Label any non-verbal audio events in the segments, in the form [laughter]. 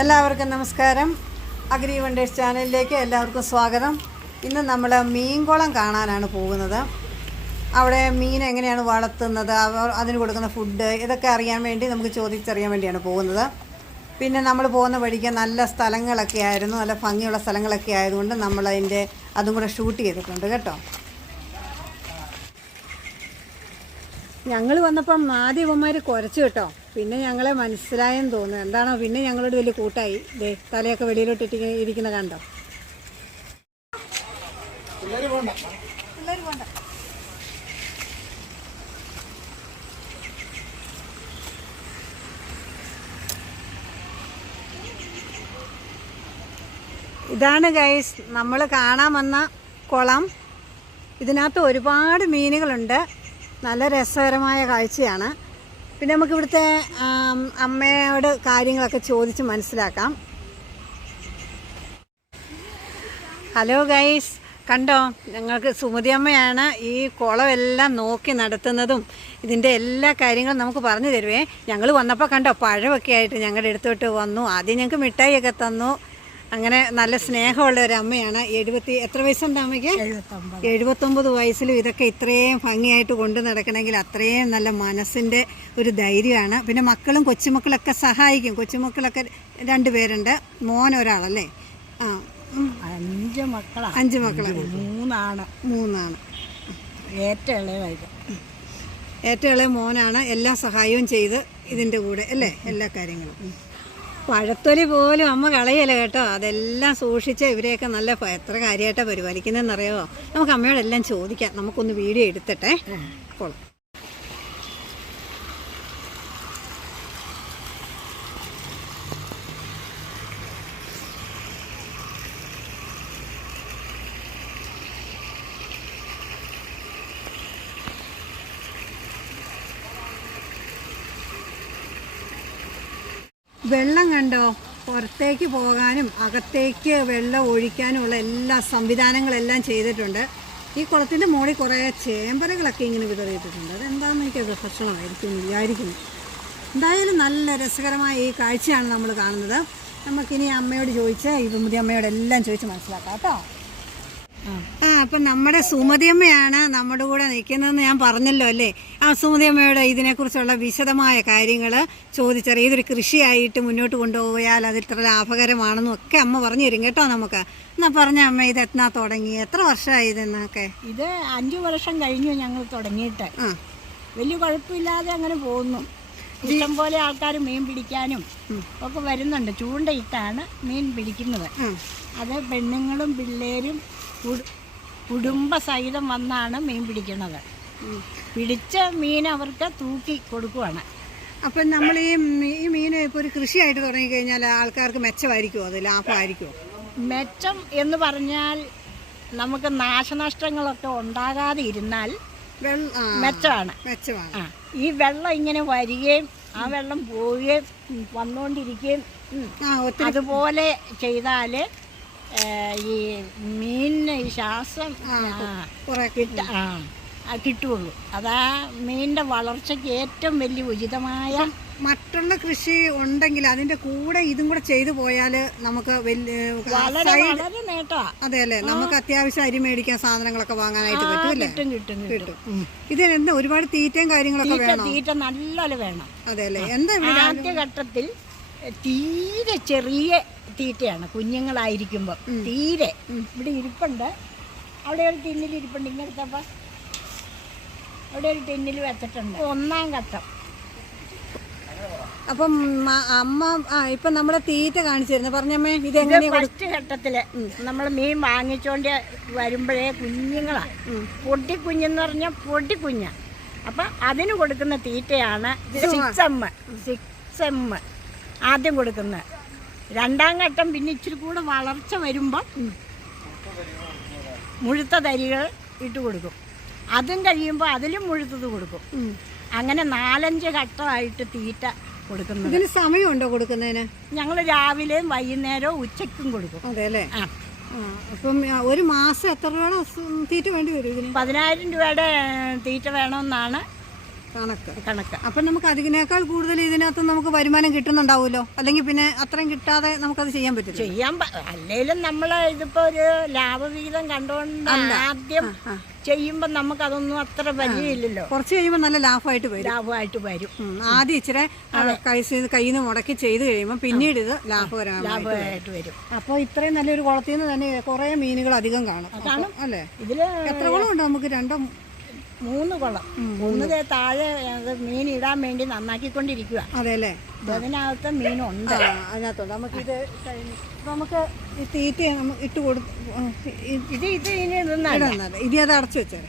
എല്ലാവർക്കും നമസ്കാരം. Agri wonders ചാനലിലേക്ക് എല്ലാവർക്കും സ്വാഗതം. ഇന്ന് നമ്മൾ മീൻകുളം കാണാനാണ് പോകുന്നത്. അവിടെ മീൻ എങ്ങനെയാണ് വളർത്തുന്നത് അവർ അതിന് കൊടുക്കുന്ന ഫുഡ് ഇതൊക്കെ അറിയാൻ വേണ്ടി നമുക്ക് ചോദിച്ചറിയാൻ വേണ്ടിയാണ് പോകുന്നത്. പിന്നെ നമ്മൾ പോകുന്ന വഴിക്ക് നല്ല സ്ഥലങ്ങളൊക്കെ ആയിരുന്നു നല്ല ഭംഗിയുള്ള സ്ഥലങ്ങളൊക്കെ ആയതുകൊണ്ട് നമ്മൾ അതിന്റെ അതും കൂടെ ഷൂട്ട് ചെയ്തിട്ടുണ്ട് കേട്ടോ. ഞങ്ങൾ വന്നപ്പം ആദ്യം കുരച്ചു കേട്ടോ. പിന്നെ ഞങ്ങളെ മനസ്സിലായെന്ന് തോന്നുന്നു. എന്താണോ? പിന്നെ ഞങ്ങളോട് വലിയ കൂട്ടായി. ദേ തലയൊക്കെ വെളിയിലോട്ട് ഇട്ടിരിക്കുന്ന ഇരിക്കുന്ന കണ്ടോ? ഇതാണ് ഗൈസ് നമ്മൾ കാണാൻ വന്ന കുളം. ഇതിനകത്ത് ഒരുപാട് മീനുകളുണ്ട്. നല്ല രസകരമായ കാഴ്ചയാണ്. പിന്നെ നമുക്ക് ഇവിടുത്തെ അമ്മയോട് കാര്യങ്ങളൊക്കെ ചോദിച്ച് മനസ്സിലാക്കാം. ഹലോ ഗൈസ് കണ്ടോ? ഞങ്ങൾക്ക് സുമതി അമ്മയാണ് ഈ കുളമെല്ലാം നോക്കി നടത്തുന്നതും ഇതിന്റെ എല്ലാ കാര്യങ്ങളും നമുക്ക് പറഞ്ഞു തരുവേ. ഞങ്ങൾ വന്നപ്പോൾ കണ്ടോ പഴമൊക്കെ ആയിട്ട് ഞങ്ങളുടെ അടുത്തോട്ട് വന്നു. ആദ്യം ഞങ്ങൾക്ക് മിഠായിയൊക്കെ തന്നു. അങ്ങനെ നല്ല സ്നേഹമുള്ള ഒരു അമ്മയാണ്. എഴുപത്തി എത്ര വയസ്സുണ്ട് അമ്മയ്ക്ക്? എഴുപത്തൊമ്പത്. വയസ്സിലും ഇതൊക്കെ ഇത്രയും ഭംഗിയായിട്ട് കൊണ്ടു നടക്കണമെങ്കിൽ അത്രയും നല്ല മനസ്സിന്റെ ഒരു ധൈര്യമാണ്. പിന്നെ മക്കളും കൊച്ചുമക്കളൊക്കെ സഹായിക്കും. കൊച്ചുമക്കളൊക്കെ രണ്ട് പേരുണ്ട്. മോൻ ഒരാളല്ലേ? ആ അഞ്ച് മക്കളാണ് അഞ്ച് മക്കളാണ് മൂന്നാണ്. മൂന്നാണ്. ഏറ്റവും ഇളയതായിട്ട്. ഏറ്റവും ഇളയ മോനാണ്. എല്ലാ സഹായവും ചെയ്ത് ഇതിന്റെ കൂടെ അല്ലേ? എല്ലാ കാര്യങ്ങളും. പഴത്തൊലി പോലും അമ്മ കളയല്ല കേട്ടോ? അതെല്ലാം സൂക്ഷിച്ച് ഇവരെയൊക്കെ നല്ല എത്ര കാര്യമായിട്ടാണ് പരിപാലിക്കുന്നതെന്നറിയോ നമുക്ക് അമ്മയോടെല്ലാം ചോദിക്കാം. നമുക്കൊന്ന് വീഡിയോ എടുത്തിട്ടെ. കൊള്ളാം. വെള്ളം കണ്ടോ? പുറത്തേക്ക് പോകാനും അകത്തേക്ക് വെള്ളം ഒഴിക്കാനുമുള്ള എല്ലാ സംവിധാനങ്ങളെല്ലാം ചെയ്തിട്ടുണ്ട്. ഈ കുളത്തിന്റെ മുകളിൽ കുറേ ചേമ്പരകളൊക്കെ ഇങ്ങനെ വിതറിയിട്ടിട്ടുണ്ട്. അതെന്താണെന്ന് എനിക്കത് ഭക്ഷണമായിരിക്കും വിചാരിക്കുന്നു. എന്തായാലും നല്ല രസകരമായ ഈ കാഴ്ചയാണ് നമ്മൾ കാണുന്നത്. നമുക്കിനി അമ്മയോട് ചോദിച്ച് ഇവമുതി അമ്മയോട് എല്ലാം ചോദിച്ച് മനസ്സിലാക്കാം കേട്ടോ? ആ. അപ്പം നമ്മുടെ സുമതിയമ്മയാണ് നമ്മുടെ കൂടെ നിൽക്കുന്നതെന്ന് ഞാൻ പറഞ്ഞല്ലോ അല്ലേ? ആ സുമതിയമ്മയോട് ഇതിനെക്കുറിച്ചുള്ള വിശദമായ കാര്യങ്ങൾ ചോദിച്ചറിയാം. ഇതൊരു കൃഷിയായിട്ട് മുന്നോട്ട് കൊണ്ടുപോയാൽ അത് ഇത്ര ലാഭകരമാണെന്നും ഒക്കെ അമ്മ പറഞ്ഞു തരും കേട്ടോ നമുക്ക്. എന്നാ പറഞ്ഞ അമ്മ ഇത് എത്ര തുടങ്ങി? എത്ര വർഷമായി ഇതെന്നൊക്കെ? ഇത് അഞ്ചു വർഷം കഴിഞ്ഞു ഞങ്ങൾ തുടങ്ങിയിട്ട്. ആ. വലിയ കുഴപ്പമില്ലാതെ അങ്ങനെ പോകുന്നു. ഇഷ്ടം പോലെ ആൾക്കാർ മീൻ പിടിക്കാനും ഒക്കെ വരുന്നുണ്ട്. ചൂണ്ടയിട്ടാണ് മീൻ പിടിക്കുന്നത്. അത് പെണ്ണുങ്ങളും പിള്ളേരും കുടുംബസഹിതം വന്നാണ് മീൻ പിടിക്കുന്നത് പിടിച്ച മീൻ അവർക്ക് തൂക്കി കൊടുക്കുവാണ്. അപ്പം നമ്മൾ ഈ ഈ മീൻ ഇപ്പോൾ ഒരു കൃഷിയായിട്ട് തുടങ്ങിക്കഴിഞ്ഞാൽ ആൾക്കാർക്ക് മെച്ചമായിരിക്കുമോ അത് ലാഭമായിരിക്കുമോ മെച്ചം എന്ന് പറഞ്ഞാൽ നമുക്ക് നാശനഷ്ടങ്ങളൊക്കെ ഉണ്ടാകാതെ ഇരുന്നാൽ മെച്ചമാണ്. മെച്ചമാണ്. ഈ വെള്ളം ഇങ്ങനെ വരികയും ആ വെള്ളം പോവുകയും വന്നുകൊണ്ടിരിക്കുകയും അതുപോലെ ചെയ്താൽ ഈ മീൻ ശ്വാസം കിട്ട. ആ കിട്ടുള്ളൂ അതാ മീനിന്റെ വളർച്ചയ്ക്ക് ഏറ്റവും വലിയ ഉചിതമായ മറ്റുള്ള കൃഷി ഉണ്ടെങ്കിൽ അതിന്റെ കൂടെ ഇതും കൂടെ ചെയ്തു പോയാൽ നമുക്ക് അതെ അല്ലേ? നമുക്ക് അത്യാവശ്യം അരി മേടിക്കാൻ സാധനങ്ങളൊക്കെ വാങ്ങാനായിട്ട് പറ്റും കിട്ടും കിട്ടും കിട്ടും. ഒരുപാട് തീറ്റയും കാര്യങ്ങളൊക്കെ തീറ്റ വേണം? തീറ്റ നല്ലപോലെ വേണം. അതെ അല്ലേ? എന്താ ആദ്യഘട്ടത്തിൽ തീരെ ചെറിയ തീറ്റയാണ് കുഞ്ഞുങ്ങളായിരിക്കുമ്പോൾ തീരെ. ഇവിടെ ഇരിപ്പുണ്ട്. അവിടെ ഒരു ടിന്നിൽ ഇരിപ്പുണ്ട് ഇങ്ങനത്തപ്പോൾ അവിടെ ഒരു ടിന്നിൽ വെച്ചിട്ടുണ്ട്. ഒന്നാം ഘട്ടം. അപ്പം അമ്മ ആ ഇപ്പൊ നമ്മളെ തീറ്റ കാണിച്ചിരുന്നു. പറഞ്ഞമ്മേ ഇത് ഫസ്റ്റ് ഘട്ടത്തിൽ നമ്മൾ മീൻ വാങ്ങിച്ചോണ്ട് വരുമ്പോഴേ കുഞ്ഞുങ്ങളാ. പൊട്ടിക്കുഞ്ഞെന്ന് പറഞ്ഞാൽ പൊട്ടിക്കുഞ്ഞ അപ്പം അതിന് കൊടുക്കുന്ന തീറ്റയാണ് സിക്സ് എം സിക്സ് എം ആദ്യം കൊടുക്കുന്നത്. രണ്ടാം ഘട്ടം പിന്നെ ഇച്ചിരി കൂടെ വളർച്ച വരുമ്പോൾ മുഴുത്ത തരികൾ ഇട്ട് കൊടുക്കും. അതും കഴിയുമ്പോൾ അതിലും മുഴുത്തത് കൊടുക്കും. അങ്ങനെ നാലഞ്ച് ഘട്ടമായിട്ട് തീറ്റ കൊടുക്കുന്നത്. ഇതിന് സമയമുണ്ടോ കൊടുക്കുന്നതിന്? ഞങ്ങൾ രാവിലെയും വൈകുന്നേരവും ഉച്ചയ്ക്കും കൊടുക്കും. അതെ അല്ലേ? ആ. അപ്പം ഒരു മാസം എത്ര രൂപയുടെ തീറ്റ വേണ്ടി വരും ഇതിന്? പതിനായിരം രൂപയുടെ തീറ്റ വേണമെന്നാണ് കണക്ക്. കണക്ക്. അപ്പം നമുക്ക് അതിനേക്കാൾ കൂടുതൽ ഇതിനകത്ത് നമുക്ക് വരുമാനം കിട്ടുന്നുണ്ടാവുമല്ലോ? അല്ലെങ്കിൽ പിന്നെ അത്രയും കിട്ടാതെ നമുക്കത് ചെയ്യാൻ പറ്റും ചെയ്യാൻ അല്ലെങ്കിലും നമ്മളെ നമ്മൾ ഇതിപ്പോ ഒരു ലാഭവിഹിതം കണ്ടുകൊണ്ട് ആദ്യം ചെയ്യുമ്പോൾ നമുക്കതൊന്നും അത്ര വലിയില്ലല്ലോ കുറച്ച് കഴിയുമ്പോൾ നല്ല ലാഭമായിട്ട് വരും. ലാഭമായിട്ട് വരും. ആദ്യം ഇച്ചിരി കൈ കയ്യിൽ നിന്ന് മുടക്കി ചെയ്ത് കഴിയുമ്പോൾ പിന്നീട് ഇത് ലാഭകരമാണ് ലാഭമായിട്ട് വരും. അപ്പോൾ ഇത്രയും നല്ലൊരു കുളത്തിൽ നിന്ന് തന്നെ കുറേ മീനുകൾ അധികം കാണും. അപ്പം അല്ലേ? ഇതിൽ എത്ര കുളം ഉണ്ട് നമുക്ക് രണ്ടോ മൂന്ന് കുളം മൂന്ന്. താഴെ മീൻ ഇടാൻ വേണ്ടി നന്നാക്കിക്കൊണ്ടിരിക്കുക അതെ അല്ലേ? അതിനകത്ത് മീനുണ്ട്. ഉണ്ട് അതിനകത്തുണ്ട്. നമുക്ക് ഇത് നമുക്ക് ഈ തീറ്റ ഇട്ട് കൊടുത്ത് ഇത് ഇത് ഇനി ഇടുന്നത് ഇനി അത് അടച്ചു വെച്ചേ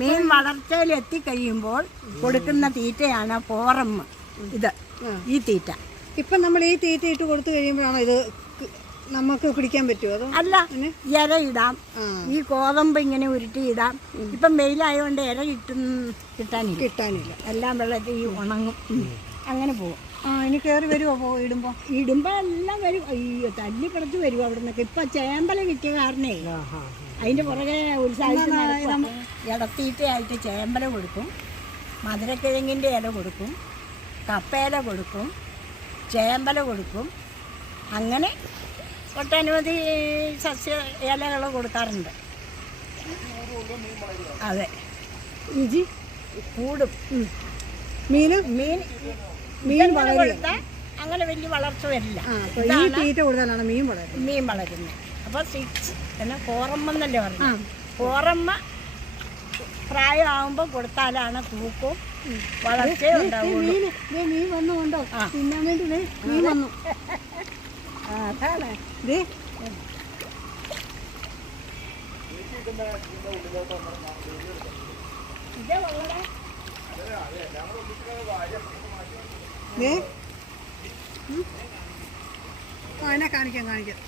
മീൻ വളർച്ചയിൽ എത്തിക്കഴിയുമ്പോൾ കൊടുക്കുന്ന തീറ്റയാണ് പോറമ്മ് ഇത് ഈ തീറ്റ. ഇപ്പം നമ്മൾ ഈ തീറ്റ ഇട്ട് കൊടുത്തു കഴിയുമ്പോഴാണ് ഇത് നമുക്ക് കുടിക്കാൻ പറ്റുമോ അതോ അല്ല ഇര ഇടാം. ഈ കോതമ്പ് ഇങ്ങനെ ഉരുട്ടി ഇടാം. ഇപ്പം വെയിലായതുകൊണ്ട് ഇര കിട്ടും കിട്ടാനില്ല. കിട്ടാനില്ല. എല്ലാം വെള്ളത്തിൽ ഈ ഉണങ്ങും. അങ്ങനെ പോകും ആ ഇനി കയറി വരുമോ പോ ഇടുമ്പോ? ഇടുമ്പോ എല്ലാം വരും. അയ്യോ തല്ലി കിടച്ച് വരും അവിടെ നിന്നൊക്കെ ഇപ്പൊ ചേമ്പല കിട്ടിയ കാരണേ അതിന്റെ പുറകെ ഉത്സാഹിക്കുന്ന ഇടത്തീറ്റയായിട്ട് ചേമ്പല കൊടുക്കും. മധുരക്കിഴങ്ങിന്റെ ഇല കൊടുക്കും. കപ്പയില കൊടുക്കും. ചേമ്പല കൊടുക്കും. അങ്ങനെ ഒട്ടനവധി സസ്യ ഇലകൾ കൊടുക്കാറുണ്ട്. അതെ. ഇഞ്ചി കൂടും. മീൻ മീൻ മീൻ കൊടുത്താൽ അങ്ങനെ വലിയ വളർച്ച വരില്ല. ഈ തീറ്റ കൊടുത്താലാണ് മീൻ വളരുന്നത്. മീൻ വളരുന്നത് അപ്പോൾ സിക്സ് എന്നാ കോറമ്മ എന്നല്ലേ പറഞ്ഞു കോറമ്മ പ്രായമാകുമ്പോൾ കൊടുത്താലാണ് തൂക്കും വളർച്ചയും ഉണ്ടാവുള്ളൂ. മീൻ വന്നുകൊണ്ടോ തിന്നാൻ വേണ്ടി മീൻ വന്നു. [laughs] അതാണ്. ഇതേ കാണിക്കാം കാണിക്കാം.